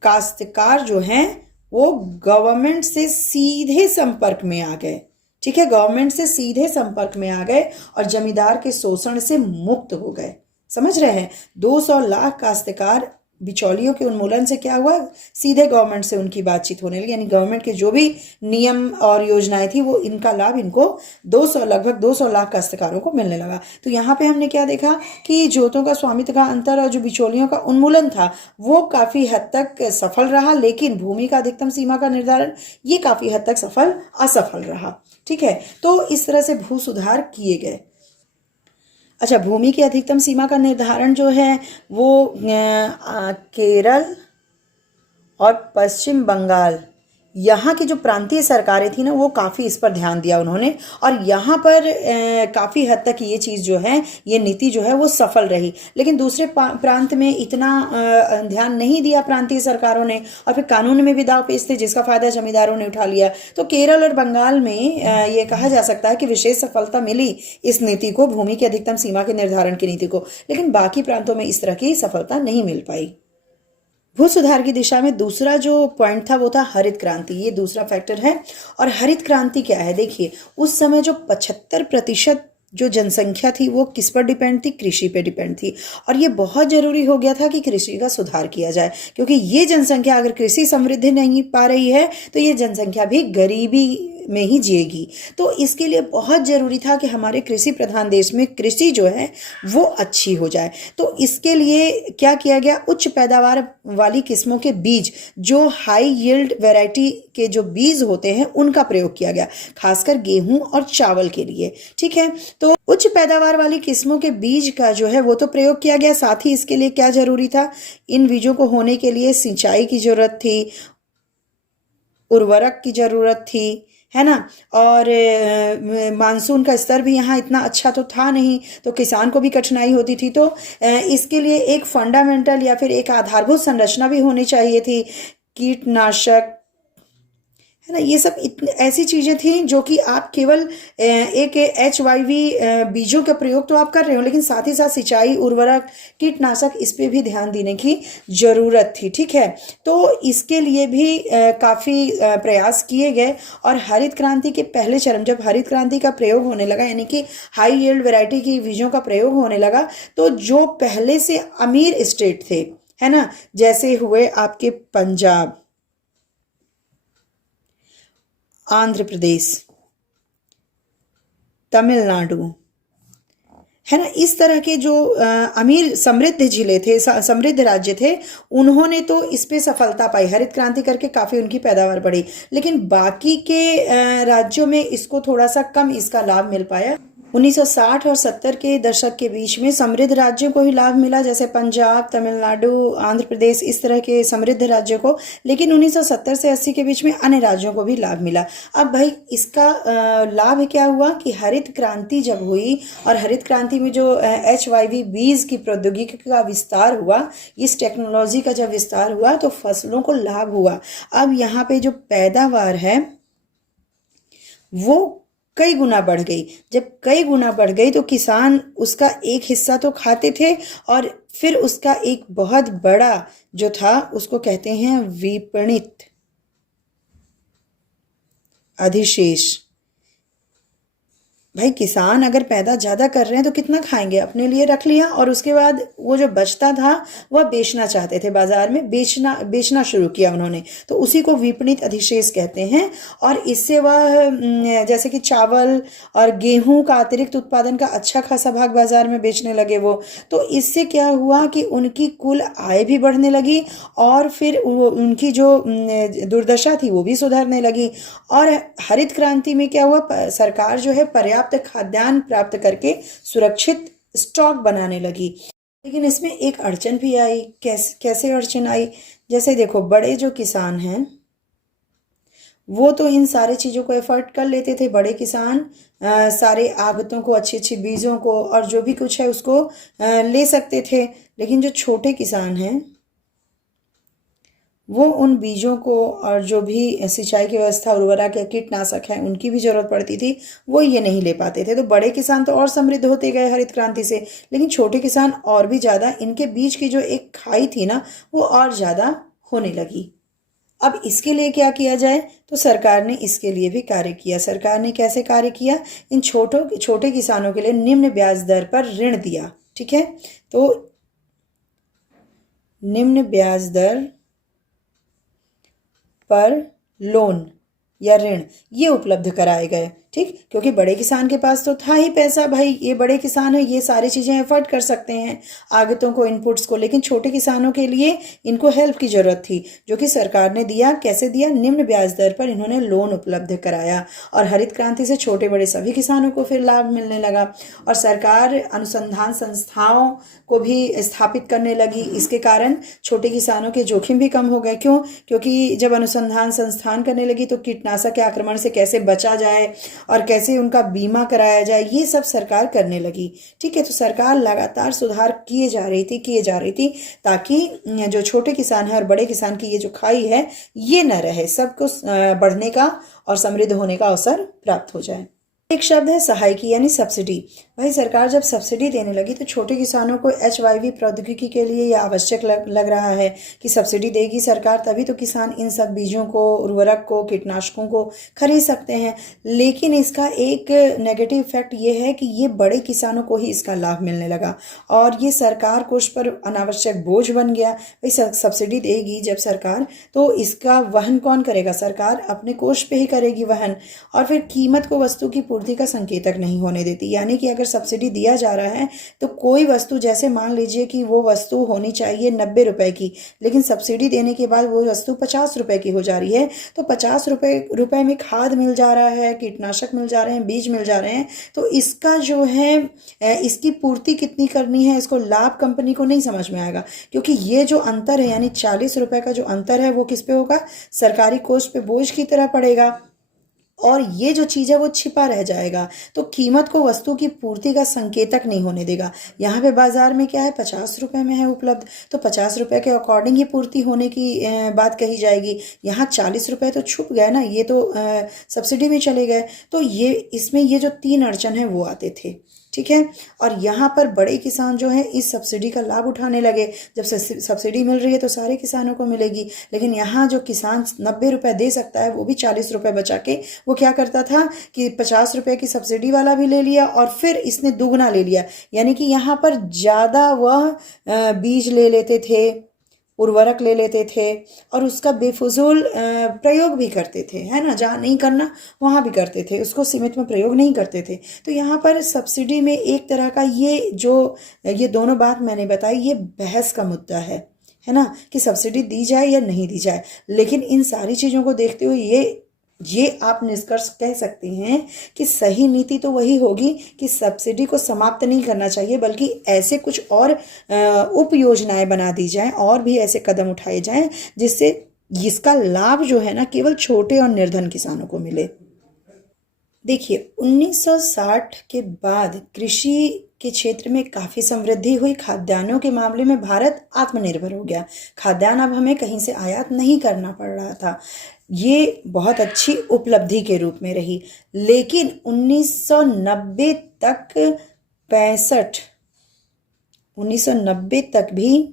काश्तकार जो हैं वो गवर्नमेंट से सीधे संपर्क में आ गए, ठीक है, गवर्नमेंट से सीधे संपर्क में आ गए और जमींदार के शोषण से मुक्त हो गए। समझ रहे हैं? 200 लाख काश्तकार बिचौलियों के उन्मूलन से क्या हुआ, सीधे गवर्नमेंट से उनकी बातचीत होने लगी, यानी गवर्नमेंट के जो भी नियम और योजनाएं थी वो इनका लाभ इनको लगभग 200 लाख काश्तकारों को मिलने लगा। तो यहाँ पे हमने क्या देखा कि जोतों का स्वामित्व का अंतर और जो बिचौलियों का उन्मूलन था वो काफी हद तक सफल रहा, लेकिन भूमि का अधिकतम सीमा का निर्धारण ये काफी हद तक असफल रहा, ठीक है। तो इस तरह से भू सुधार किए गए। अच्छा, भूमि की अधिकतम सीमा का निर्धारण जो है वो केरल और पश्चिम बंगाल, यहाँ की जो प्रांतीय सरकारें थी ना वो काफ़ी इस पर ध्यान दिया उन्होंने, और यहाँ पर काफ़ी हद तक ये चीज़ जो है, ये नीति जो है वो सफल रही। लेकिन दूसरे प्रांत में इतना ध्यान नहीं दिया प्रांतीय सरकारों ने, और फिर कानून में भी दाव पेच थे जिसका फायदा जमींदारों ने उठा लिया। तो केरल और बंगाल में ये कहा जा सकता है कि विशेष सफलता मिली इस नीति को, भूमि की अधिकतम सीमा के निर्धारण की नीति को, लेकिन बाकी प्रांतों में इस तरह की सफलता नहीं मिल पाई। भू सुधार की दिशा में दूसरा जो पॉइंट था वो था हरित क्रांति, ये दूसरा फैक्टर है। और हरित क्रांति क्या है, देखिए उस समय जो 75% जो जनसंख्या थी वो किस पर डिपेंड थी, कृषि पे डिपेंड थी। और ये बहुत जरूरी हो गया था कि कृषि का सुधार किया जाए, क्योंकि ये जनसंख्या अगर कृषि समृद्धि नहीं पा रही है तो ये जनसंख्या भी गरीबी में ही जिएगी। तो इसके लिए बहुत ज़रूरी था कि हमारे कृषि प्रधान देश में कृषि जो है वो अच्छी हो जाए। तो इसके लिए क्या किया गया, उच्च पैदावार वाली किस्मों के बीज, जो हाई यील्ड वैरायटी के जो बीज होते हैं उनका प्रयोग किया गया, खासकर गेहूं और चावल के लिए। ठीक है, तो उच्च पैदावार वाली किस्मों के बीज का जो है वो तो प्रयोग किया गया। साथ ही इसके लिए क्या जरूरी था, इन बीजों को होने के लिए सिंचाई की जरूरत थी, उर्वरक की जरूरत थी, है ना। और मानसून का स्तर भी यहाँ इतना अच्छा तो था नहीं, तो किसान को भी कठिनाई होती थी। तो इसके लिए एक फंडामेंटल या फिर एक आधारभूत संरचना भी होनी चाहिए थी, कीटनाशक, है ना। ये सब इतनी ऐसी चीज़ें थी जो कि आप केवल एक HYV बीजों का प्रयोग तो आप कर रहे हो, लेकिन साथ ही साथ सिंचाई, उर्वरक, कीटनाशक, इस पे भी ध्यान देने की ज़रूरत थी। ठीक है, तो इसके लिए भी काफ़ी प्रयास किए गए। और हरित क्रांति के पहले चरण, जब हरित क्रांति का प्रयोग होने लगा, यानी कि हाई यील्ड वैरायटी की बीजों का प्रयोग होने लगा, तो जो पहले से अमीर स्टेट थे, है ना, जैसे हुए आपके पंजाब, आंध्र प्रदेश, तमिलनाडु, है ना, इस तरह के जो अमीर समृद्ध जिले थे, समृद्ध राज्य थे, उन्होंने तो इस पे सफलता पाई, हरित क्रांति करके काफ़ी उनकी पैदावार बढ़ी। लेकिन बाकी के राज्यों में इसको थोड़ा सा कम इसका लाभ मिल पाया। 1960 और 70 के दशक के बीच में समृद्ध राज्यों को ही लाभ मिला, जैसे पंजाब, तमिलनाडु, आंध्र प्रदेश, इस तरह के समृद्ध राज्यों को। लेकिन 1970 से 80 के बीच में अन्य राज्यों को भी लाभ मिला। अब भाई इसका लाभ क्या हुआ कि हरित क्रांति जब हुई और हरित क्रांति में जो HYV बीज की प्रौद्योगिकी का विस्तार हुआ, इस टेक्नोलॉजी का जब विस्तार हुआ, तो फसलों को लाभ हुआ। अब यहाँ पे जो पैदावार है वो कई गुना बढ़ गई। जब कई गुना बढ़ गई तो किसान उसका एक हिस्सा तो खाते थे, और फिर उसका एक बहुत बड़ा जो था उसको कहते हैं विपणित अधिशेष। भाई किसान अगर पैदा ज़्यादा कर रहे हैं तो कितना खाएंगे, अपने लिए रख लिया, और उसके बाद वो जो बचता था वह बेचना चाहते थे, बाजार में बेचना शुरू किया उन्होंने, तो उसी को विपणित अधिशेष कहते हैं। और इससे वह जैसे कि चावल और गेहूं का अतिरिक्त उत्पादन का अच्छा खासा भाग बाजार में बेचने लगे वो। तो इससे क्या हुआ कि उनकी कुल आय भी बढ़ने लगी, और फिर उनकी जो दुर्दशा थी वो भी सुधरने लगी। और हरित क्रांति में क्या हुआ, सरकार जो है पर्याप्त खाद्यान्न प्राप्त करके सुरक्षित स्टॉक बनाने लगी। लेकिन इसमें एक अड़चन भी आई। कैसे अड़चन आई, जैसे देखो, बड़े जो किसान हैं वो तो इन सारे चीज़ों को एफर्ट कर लेते थे। बड़े किसान सारे आगतों को, अच्छी अच्छी बीजों को और जो भी कुछ है उसको ले सकते थे। लेकिन जो छोटे किसान हैं वो उन बीजों को और जो भी सिंचाई की व्यवस्था, उर्वरक या कीटनाशक है, उनकी भी जरूरत पड़ती थी, वो ये नहीं ले पाते थे। तो बड़े किसान तो और समृद्ध होते गए हरित क्रांति से, लेकिन छोटे किसान और भी ज़्यादा, इनके बीच की जो एक खाई थी ना वो और ज़्यादा होने लगी। अब इसके लिए क्या किया जाए, तो सरकार ने इसके लिए भी कार्य किया। सरकार ने कैसे कार्य किया, इन छोटे किसानों के लिए निम्न ब्याज दर पर ऋण दिया। ठीक है, तो निम्न ब्याज दर पर लोन या ऋण ये उपलब्ध कराए गए। ठीक, क्योंकि बड़े किसान के पास तो था ही पैसा, भाई ये बड़े किसान है, ये सारी चीज़ें एफर्ट कर सकते हैं, आगतों को, इनपुट्स को। लेकिन छोटे किसानों के लिए इनको हेल्प की ज़रूरत थी, जो कि सरकार ने दिया। कैसे दिया, निम्न ब्याज दर पर इन्होंने लोन उपलब्ध कराया। और हरित क्रांति से छोटे बड़े सभी किसानों को फिर लाभ मिलने लगा। और सरकार अनुसंधान संस्थाओं को भी स्थापित करने लगी। इसके कारण छोटे किसानों के जोखिम भी कम हो गए। क्यों, क्योंकि जब अनुसंधान संस्थान करने लगी तो कीटनाशक के आक्रमण से कैसे बचा जाए और कैसे उनका बीमा कराया जाए, ये सब सरकार करने लगी। ठीक है, तो सरकार लगातार सुधार किए जा रही थी ताकि जो छोटे किसान है और बड़े किसान की ये जो खाई है ये न रहे, सबको बढ़ने का और समृद्ध होने का अवसर प्राप्त हो जाए। एक शब्द है सहायकी यानी सब्सिडी। भाई सरकार जब सब्सिडी देने लगी तो छोटे किसानों को HYV प्रौद्योगिकी के लिए यह आवश्यक लग रहा है कि सब्सिडी देगी सरकार, तभी तो किसान इन सब बीजों को, उर्वरक को, कीटनाशकों को खरीद सकते हैं। लेकिन इसका एक नेगेटिव इफेक्ट ये है कि ये बड़े किसानों को ही इसका लाभ मिलने लगा और ये सरकार कोष पर अनावश्यक बोझ बन गया। भाई सब्सिडी देगी जब सरकार, तो इसका वहन कौन करेगा? सरकार अपने कोष पे ही करेगी वहन, और फिर कीमत को वस्तु की पूर्ति का संकेतक नहीं होने देती। यानी कि अगर सब्सिडी दिया जा रहा है तो कोई वस्तु, जैसे मान लीजिए कि वो वस्तु होनी चाहिए 90 रुपए की, लेकिन सब्सिडी देने के बाद वो वस्तु 50 रुपए की हो जा रही है, तो 50 रुपए में खाद मिल जा रहा है, कीटनाशक मिल जा रहे हैं, बीज मिल जा रहे हैं, तो इसका जो है इसकी पूर्ति कितनी करनी है, इसको लाभ कंपनी को नहीं समझ में आएगा। क्योंकि ये जो अंतर है यानी 40 रुपए का जो अंतर है वो किस पे होगा? सरकारी कोष पे बोझ की तरह पड़ेगा और ये जो चीज़ है वो छिपा रह जाएगा, तो कीमत को वस्तु की पूर्ति का संकेतक नहीं होने देगा। यहाँ पे बाजार में क्या है? 50 रुपए में है उपलब्ध, तो 50 रुपए के अकॉर्डिंग ही पूर्ति होने की बात कही जाएगी। यहाँ 40 रुपए तो छुप गए ना, ये तो सब्सिडी में चले गए। तो ये इसमें ये जो 3 अड़चन है वो आते थे, ठीक है। और यहाँ पर बड़े किसान जो है इस सब्सिडी का लाभ उठाने लगे। जब सब्सिडी मिल रही है तो सारे किसानों को मिलेगी, लेकिन यहाँ जो किसान 90 रुपए दे सकता है वो भी 40 रुपए बचा के वो क्या करता था कि 50 रुपए की सब्सिडी वाला भी ले लिया और फिर इसने दुगना ले लिया। यानी कि यहाँ पर ज़्यादा वह बीज ले लेते थे, उर्वरक ले लेते थे और उसका बेफजूल प्रयोग भी करते थे, है ना। जहाँ नहीं करना वहाँ भी करते थे, उसको सीमित में प्रयोग नहीं करते थे। तो यहाँ पर सब्सिडी में एक तरह का ये दोनों बात मैंने बताई, ये बहस का मुद्दा है ना, कि सब्सिडी दी जाए या नहीं दी जाए। लेकिन इन सारी चीज़ों को देखते हुए ये आप निष्कर्ष कह सकते हैं कि सही नीति तो वही होगी कि सब्सिडी को समाप्त नहीं करना चाहिए, बल्कि ऐसे कुछ और उप योजनाएं बना दी जाएं और भी ऐसे कदम उठाए जाएं जिससे इसका लाभ जो है ना केवल छोटे और निर्धन किसानों को मिले। देखिए 1960 के बाद कृषि के क्षेत्र में काफ़ी समृद्धि हुई। खाद्यान्नों के मामले में भारत आत्मनिर्भर हो गया। खाद्यान्न अब हमें कहीं से आयात नहीं करना पड़ रहा था। ये बहुत अच्छी उपलब्धि के रूप में रही। लेकिन 1990 तक भी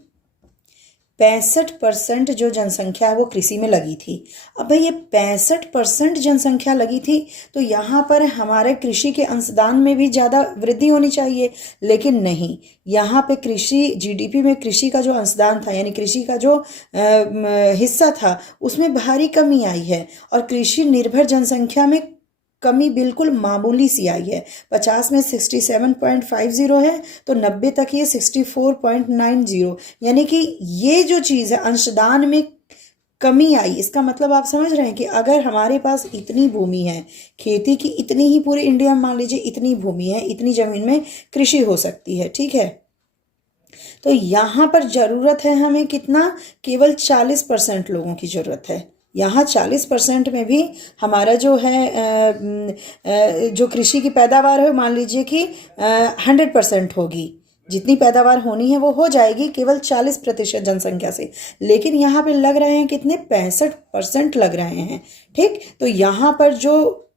65% जो जनसंख्या है वो कृषि में लगी थी। अब भाई ये 65% जनसंख्या लगी थी तो यहाँ पर हमारे कृषि के अंशदान में भी ज़्यादा वृद्धि होनी चाहिए, लेकिन नहीं। यहाँ पे कृषि GDP में कृषि का जो अंशदान था यानी कृषि का जो हिस्सा था उसमें भारी कमी आई है और कृषि निर्भर जनसंख्या में कमी बिल्कुल मामूली सी आई है। 50 में 67.50 है तो 90 तक ये 64.90, यानी कि ये जो चीज़ है अंशदान में कमी आई। इसका मतलब आप समझ रहे हैं कि अगर हमारे पास इतनी भूमि है, खेती की इतनी ही पूरे इंडिया में मान लीजिए इतनी भूमि है, इतनी ज़मीन में कृषि हो सकती है, ठीक है। तो यहाँ पर ज़रूरत है हमें कितना? केवल 40% लोगों की ज़रूरत है। यहाँ 40% में भी हमारा जो है जो कृषि की पैदावार है मान लीजिए कि 100% होगी। जितनी पैदावार होनी है वो हो जाएगी केवल 40% जनसंख्या से। लेकिन यहाँ पे लग रहे हैं कितने? 65% लग रहे हैं, ठीक। तो यहाँ पर जो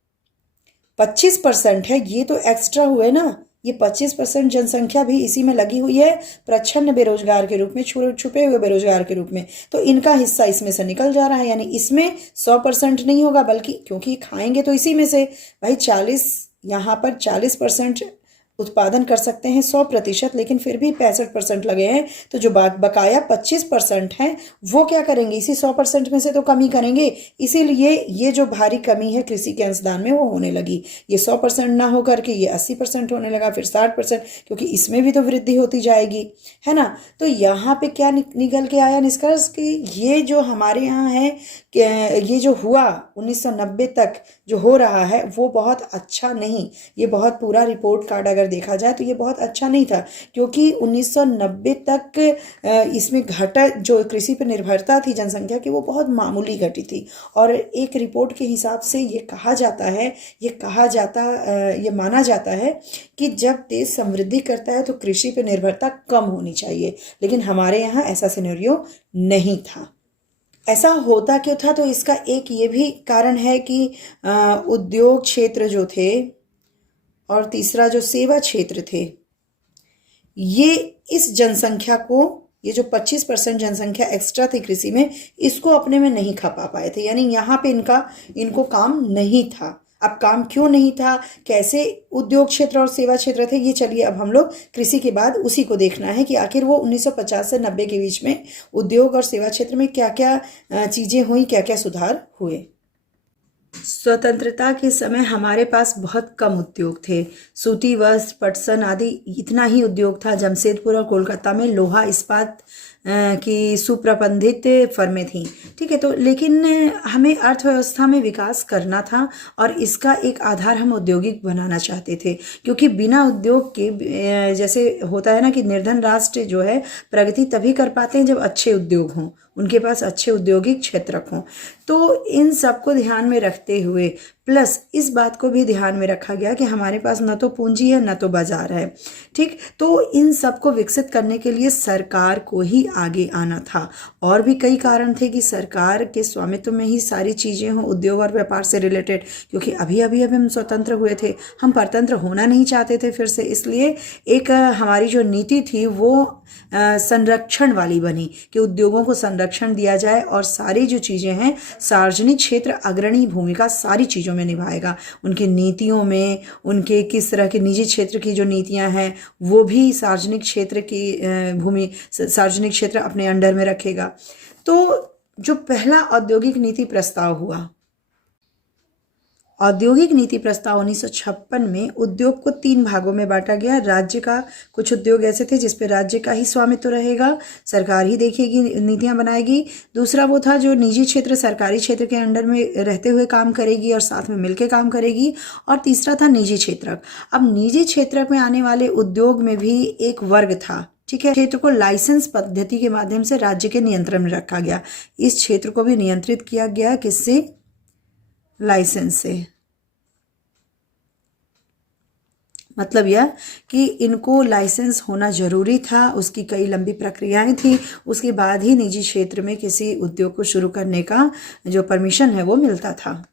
25% है ये तो एक्स्ट्रा हुए ना। ये 25% जनसंख्या भी इसी में लगी हुई है प्रच्छन्न बेरोजगार के रूप में, छुपे हुए बेरोजगार के रूप में। तो इनका हिस्सा इसमें से निकल जा रहा है, यानी इसमें 100% नहीं होगा, बल्कि क्योंकि खाएंगे तो इसी में से। भाई 40 यहाँ पर 40% उत्पादन कर सकते हैं 100%, लेकिन फिर भी 65% लगे हैं। तो जो बकाया 25% है वो क्या करेंगे? इसी 100% में से तो कमी करेंगे। इसीलिए ये जो भारी कमी है कृषि के अंशदान में वो होने लगी। ये 100% ना हो करके ये 80% होने लगा, फिर 60%, क्योंकि इसमें भी तो वृद्धि होती जाएगी, है ना। तो यहाँ पे क्या निकल के आया निष्कर्ष कि ये जो हमारे यहाँ है, ये जो हुआ 1990 तक जो हो रहा है वो बहुत अच्छा नहीं। ये बहुत पूरा रिपोर्ट कार्ड अगर देखा जाए तो ये बहुत अच्छा नहीं था, क्योंकि 1990 तक इसमें घटा जो कृषि पर निर्भरता थी जनसंख्या की वो बहुत मामूली घटी थी। और एक रिपोर्ट के हिसाब से ये माना जाता है कि जब देश समृद्धि करता है तो कृषि पर निर्भरता कम होनी चाहिए, लेकिन हमारे यहाँ ऐसा सिनेरियो नहीं था। ऐसा होता क्यों था? तो इसका एक ये भी कारण है कि उद्योग क्षेत्र जो थे और तीसरा जो सेवा क्षेत्र थे, ये इस जनसंख्या को, ये जो 25% जनसंख्या एक्स्ट्रा थी कृषि में, इसको अपने में नहीं खपा पाए थे, यानी यहाँ पे इनको काम नहीं था। अब काम क्यों नहीं था, कैसे उद्योग क्षेत्र और सेवा क्षेत्र थे, ये चलिए अब हम लोग कृषि के बाद उसी को देखना है कि आखिर वो 1950 से 90 के बीच में उद्योग और सेवा क्षेत्र में क्या क्या चीज़ें हुई, क्या क्या सुधार हुए। स्वतंत्रता के समय हमारे पास बहुत कम उद्योग थे। सूती वस्त्र, पटसन आदि इतना ही उद्योग था। जमशेदपुर और कोलकाता में लोहा इस्पात की सुप्रबंधित फर्में थीं। ठीक है, तो लेकिन हमें अर्थव्यवस्था में विकास करना था और इसका एक आधार हम औद्योगिक बनाना चाहते थे, क्योंकि बिना उद्योग के जैसे होता है ना कि निर्धन राष्ट्र जो है प्रगति तभी कर पाते हैं जब अच्छे उद्योग हों, उनके पास अच्छे औद्योगिक क्षेत्र हों। तो इन सब को ध्यान में रखते हुए प्लस इस बात को भी ध्यान में रखा गया कि हमारे पास न तो पूंजी है न तो बाजार है। ठीक, तो इन सब को विकसित करने के लिए सरकार को ही आगे आना था। और भी कई कारण थे कि सरकार के स्वामित्व में ही सारी चीज़ें हों उद्योग और व्यापार से रिलेटेड, क्योंकि अभी हम स्वतंत्र हुए थे, हम परतंत्र होना नहीं चाहते थे फिर से। इसलिए एक हमारी जो नीति थी वो संरक्षण वाली बनी कि उद्योगों को संरक्षण दिया जाए और सारी जो चीज़ें हैं सार्वजनिक क्षेत्र अग्रणी भूमिका सारी चीज़ों में निभाएगा। उनकी नीतियों में, उनके किस तरह के निजी क्षेत्र की जो नीतियां हैं वो भी सार्वजनिक क्षेत्र की सार्वजनिक क्षेत्र अपने अंडर में रखेगा। तो जो पहला औद्योगिक नीति प्रस्ताव हुआ, औद्योगिक नीति प्रस्ताव 1956 में उद्योग को 3 भागों में बांटा गया। राज्य का कुछ उद्योग ऐसे थे जिस पे राज्य का ही स्वामित्व रहेगा, सरकार ही देखेगी, नीतियां बनाएगी। दूसरा वो था जो निजी क्षेत्र सरकारी क्षेत्र के अंडर में रहते हुए काम करेगी और साथ में मिलकर काम करेगी। और तीसरा था निजी क्षेत्रक। अब निजी क्षेत्रक में आने वाले उद्योग में भी एक वर्ग था। ठीक है, क्षेत्र को लाइसेंस पद्धति के माध्यम से राज्य के नियंत्रण में रखा गया। इस क्षेत्र को भी नियंत्रित किया गया, किससे? लाइसेंस से। मतलब यह कि इनको लाइसेंस होना जरूरी था, उसकी कई लंबी प्रक्रियाएं थी, उसके बाद ही निजी क्षेत्र में किसी उद्योग को शुरू करने का जो परमिशन है वो मिलता था।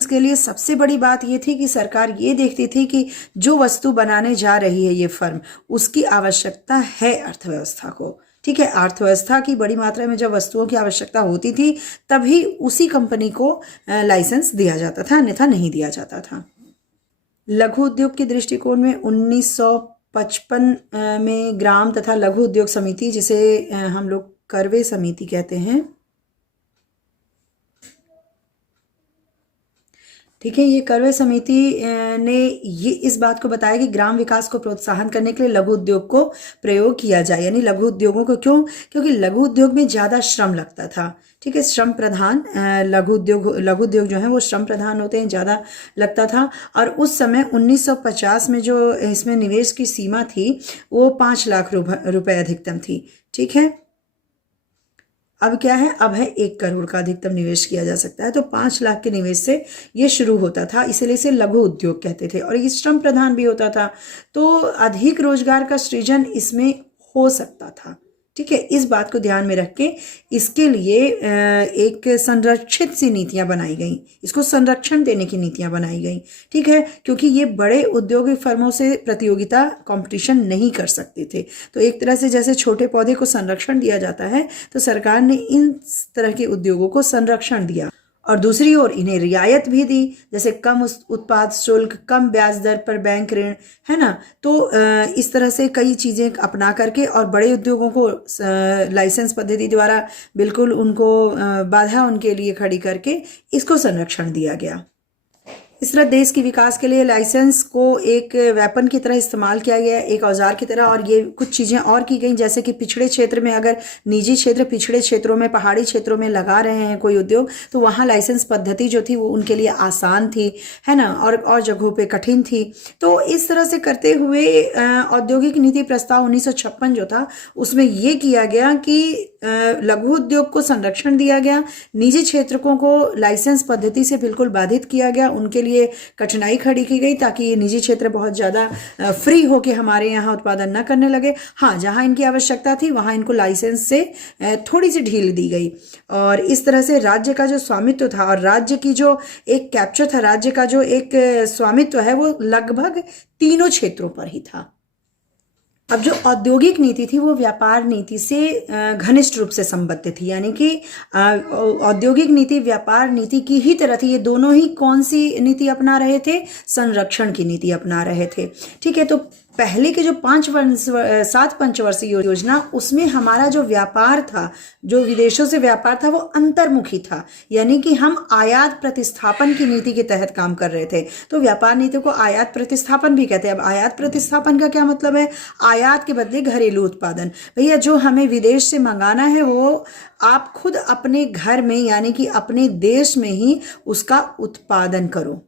इसके लिए सबसे बड़ी बात ये थी कि सरकार ये देखती थी कि जो वस्तु बनाने जा रही है ये फर्म, उसकी आवश्यकता है अर्थव्यवस्था को। ठीक है, अर्थव्यवस्था की बड़ी मात्रा में जब वस्तुओं की आवश्यकता होती थी तभी उसी कंपनी को लाइसेंस दिया जाता था, अन्यथा नहीं दिया जाता था। लघु उद्योग के दृष्टिकोण में 1955 में ग्राम तथा लघु उद्योग समिति, जिसे हम लोग करवे समिति कहते हैं, ठीक है, ये करवे समिति ने ये इस बात को बताया कि ग्राम विकास को प्रोत्साहन करने के लिए लघु उद्योग को प्रयोग किया जाए। यानी लघु उद्योगों को क्यों? क्योंकि लघु उद्योग में ज़्यादा श्रम लगता था। ठीक है, श्रम प्रधान लघु उद्योग जो है वो श्रम प्रधान होते हैं, ज़्यादा लगता था। और उस समय 1950 में जो इसमें निवेश की सीमा थी वो 5 लाख रुपए अधिकतम थी। ठीक है, अब क्या है? अब है 1 करोड़ का अधिकतम निवेश किया जा सकता है। तो 5 लाख के निवेश से ये शुरू होता था, इसलिए इसे लघु उद्योग कहते थे। और ये श्रम प्रधान भी होता था, तो अधिक रोजगार का सृजन इसमें हो सकता था। ठीक है, इस बात को ध्यान में रख के इसके लिए एक संरक्षित सी नीतियां बनाई गई, इसको संरक्षण देने की नीतियां बनाई गई। ठीक है, क्योंकि ये बड़े औद्योगिक फर्मों से प्रतियोगिता कंपटीशन नहीं कर सकते थे। तो एक तरह से जैसे छोटे पौधे को संरक्षण दिया जाता है, तो सरकार ने इन तरह के उद्योगों को संरक्षण दिया। और दूसरी ओर इन्हें रियायत भी दी, जैसे कम उत्पाद शुल्क, कम ब्याज दर पर बैंक ऋण, है ना। तो इस तरह से कई चीज़ें अपना करके और बड़े उद्योगों को लाइसेंस पद्धति द्वारा बिल्कुल उनको बाधा उनके लिए खड़ी करके इसको संरक्षण दिया गया। इस तरह देश के विकास के लिए लाइसेंस को एक वेपन की तरह इस्तेमाल किया गया, एक औजार की तरह। और ये कुछ चीज़ें और की गई, जैसे कि पिछड़े क्षेत्र में, अगर निजी क्षेत्र पिछड़े क्षेत्रों में, पहाड़ी क्षेत्रों में लगा रहे हैं कोई उद्योग, तो वहाँ लाइसेंस पद्धति जो थी वो उनके लिए आसान थी, है ना, और जगहों पे कठिन थी। तो इस तरह से करते हुए औद्योगिक नीति प्रस्ताव 1956 जो था उसमें ये किया गया कि लघु उद्योग को संरक्षण दिया गया, निजी क्षेत्रकों को लाइसेंस पद्धति से बिल्कुल बाधित किया गया, उनके लिए लिए कठिनाई खड़ी की गई ताकि ये निजी क्षेत्र बहुत ज़्यादा फ्री होके हमारे यहाँ उत्पादन न करने लगे। हाँ, जहाँ इनकी आवश्यकता थी वहाँ इनको लाइसेंस से थोड़ी सी ढील दी गई और इस तरह से राज्य का जो स्वामित्व था और राज्य की जो एक कैप्चर था, राज्य का जो एक स्वामित्व है वो लगभग तीनों क्षेत्रों पर ही था। अब जो औद्योगिक नीति थी वो व्यापार नीति से घनिष्ठ रूप से संबद्ध थी, यानी कि औद्योगिक नीति व्यापार नीति की ही तरह थी। ये दोनों ही कौन सी नीति अपना रहे थे? संरक्षण की नीति अपना रहे थे। ठीक है, तो पहले के जो 7 पंचवर्षीय योजना, उसमें हमारा जो व्यापार था, जो विदेशों से व्यापार था, वो अंतर्मुखी था, यानी कि हम आयात प्रतिस्थापन की नीति के तहत काम कर रहे थे। तो व्यापार नीति को आयात प्रतिस्थापन भी कहते हैं। अब आयात प्रतिस्थापन का क्या मतलब है? आयात के बदले घरेलू उत्पादन। भैया, जो हमें विदेश से मंगाना है वो आप खुद अपने घर में, यानी कि अपने देश में ही उसका उत्पादन करो।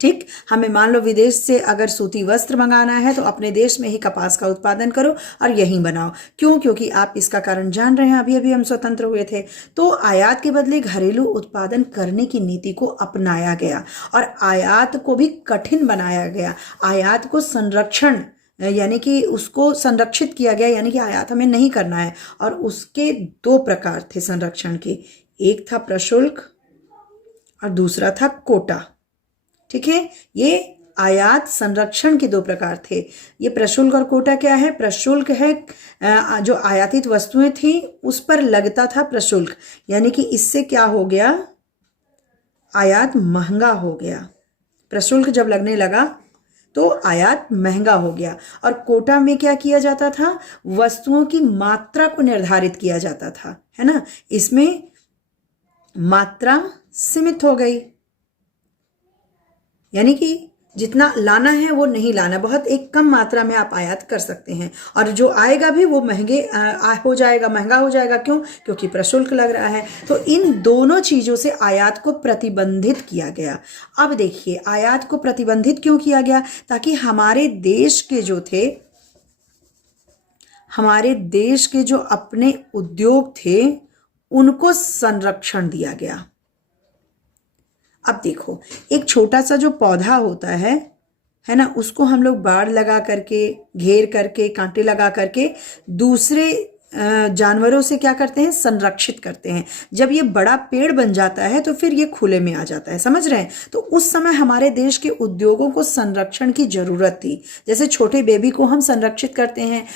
ठीक, हमें मान लो विदेश से अगर सूती वस्त्र मंगाना है तो अपने देश में ही कपास का उत्पादन करो और यहीं बनाओ। क्यों? क्योंकि आप इसका कारण जान रहे हैं, अभी अभी हम स्वतंत्र हुए थे। तो आयात के बदले घरेलू उत्पादन करने की नीति को अपनाया गया और आयात को भी कठिन बनाया गया। आयात को संरक्षण, यानी कि उसको संरक्षित किया गया, यानी कि आयात हमें नहीं करना है। और उसके 2 प्रकार थे संरक्षण के, एक था प्रशुल्क और दूसरा था कोटा। ठीक है, ये आयात संरक्षण के 2 प्रकार थे। ये प्रशुल्क और कोटा क्या है? प्रशुल्क है जो आयातित वस्तुएं थी उस पर लगता था प्रशुल्क, यानी कि इससे क्या हो गया? आयात महंगा हो गया। प्रशुल्क जब लगने लगा तो आयात महंगा हो गया। और कोटा में क्या किया जाता था? वस्तुओं की मात्रा को निर्धारित किया जाता था, है ना। इसमें मात्रा सीमित हो गई, यानी कि जितना लाना है वो नहीं लाना, बहुत एक कम मात्रा में आप आयात कर सकते हैं और जो आएगा भी वो महंगा हो जाएगा। क्यों? क्योंकि प्रशुल्क लग रहा है। तो इन दोनों चीज़ों से आयात को प्रतिबंधित किया गया। अब देखिए, आयात को प्रतिबंधित क्यों किया गया? ताकि हमारे देश के जो अपने उद्योग थे उनको संरक्षण दिया गया। अब देखो, एक छोटा सा जो पौधा होता है ना, उसको हम लोग बाड़ लगा करके, घेर करके, कांटे लगा करके दूसरे जानवरों से क्या करते हैं? संरक्षित करते हैं। जब ये बड़ा पेड़ बन जाता है तो फिर ये खुले में आ जाता है, समझ रहे हैं। तो उस समय हमारे देश के उद्योगों को संरक्षण की जरूरत थी। जैसे छोटे बेबी को हम संरक्षित करते हैं,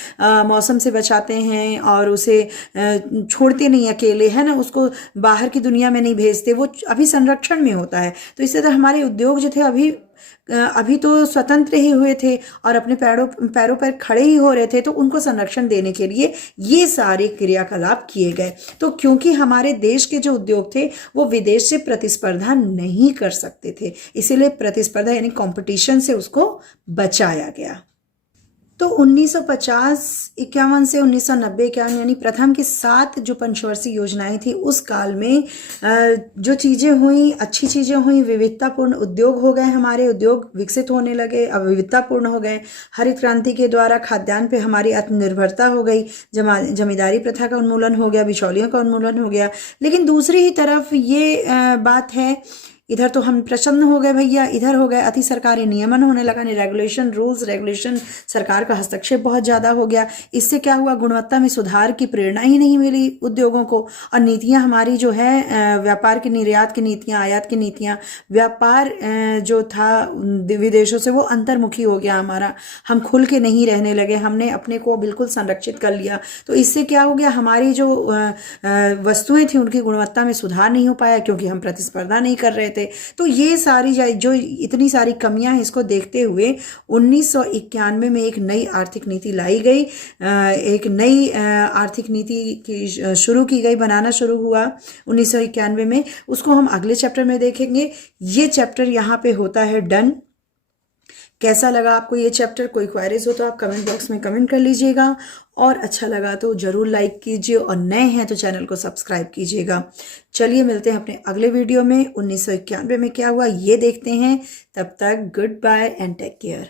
मौसम से बचाते हैं और उसे छोड़ते नहीं अकेले, है ना, उसको बाहर की दुनिया में नहीं भेजते, वो अभी संरक्षण में होता है। तो इसी तरह हमारे उद्योग जो थे अभी तो स्वतंत्र ही हुए थे और अपने पैरों पर खड़े ही हो रहे थे, तो उनको संरक्षण देने के लिए ये सारे क्रियाकलाप किए गए। तो क्योंकि हमारे देश के जो उद्योग थे वो विदेश से प्रतिस्पर्धा नहीं कर सकते थे, इसीलिए प्रतिस्पर्धा यानी कंपटीशन से उसको बचाया गया। तो 1950-51 से 1990-91 यानी प्रथम की 7 जो पंचवर्षीय योजनाएं थी उस काल में जो चीज़ें हुई, अच्छी चीज़ें हुई, विविधतापूर्ण उद्योग हो गए, हमारे उद्योग विकसित होने लगे, अब विविधतापूर्ण हो गए। हरित क्रांति के द्वारा खाद्यान्न पे हमारी आत्मनिर्भरता हो गई, जमींदारी प्रथा का उन्मूलन हो गया, बिचौलियों का उन्मूलन हो गया। लेकिन दूसरी ही तरफ ये बात है, इधर तो हम प्रसन्न हो गए भैया, इधर हो गए अति सरकारी नियमन होने लगा, रूल्स रेगुलेशन, सरकार का हस्तक्षेप बहुत ज़्यादा हो गया। इससे क्या हुआ? गुणवत्ता में सुधार की प्रेरणा ही नहीं मिली उद्योगों को। और नीतियां हमारी जो है, व्यापार की, निर्यात की नीतियां, आयात की नीतियां, व्यापार जो था विदेशों से वो अंतर्मुखी हो गया हमारा। हम खुल के नहीं रहने लगे, हमने अपने को बिल्कुल संरक्षित कर लिया। तो इससे क्या हो गया? हमारी जो वस्तुएं थी उनकी गुणवत्ता में सुधार नहीं हो पाया क्योंकि हम प्रतिस्पर्धा नहीं कर रहे थे। तो ये सारी जो इतनी सारी कमियां हैं, इसको देखते हुए 1991 में एक नई आर्थिक नीति लाई गई, एक नई आर्थिक नीति की शुरू की गई, बनाना शुरू हुआ 1991 में। उसको हम अगले चैप्टर में देखेंगे। ये चैप्टर यहाँ पे होता है डन। कैसा लगा आपको ये चैप्टर? कोई क्वेरीज हो तो आप कमेंट बॉक्स में कमेंट कर लीजिएगा और अच्छा लगा तो ज़रूर लाइक कीजिए और नए हैं तो चैनल को सब्सक्राइब कीजिएगा। चलिए मिलते हैं अपने अगले वीडियो में। 1991 में क्या हुआ ये देखते हैं। तब तक goodbye and take care.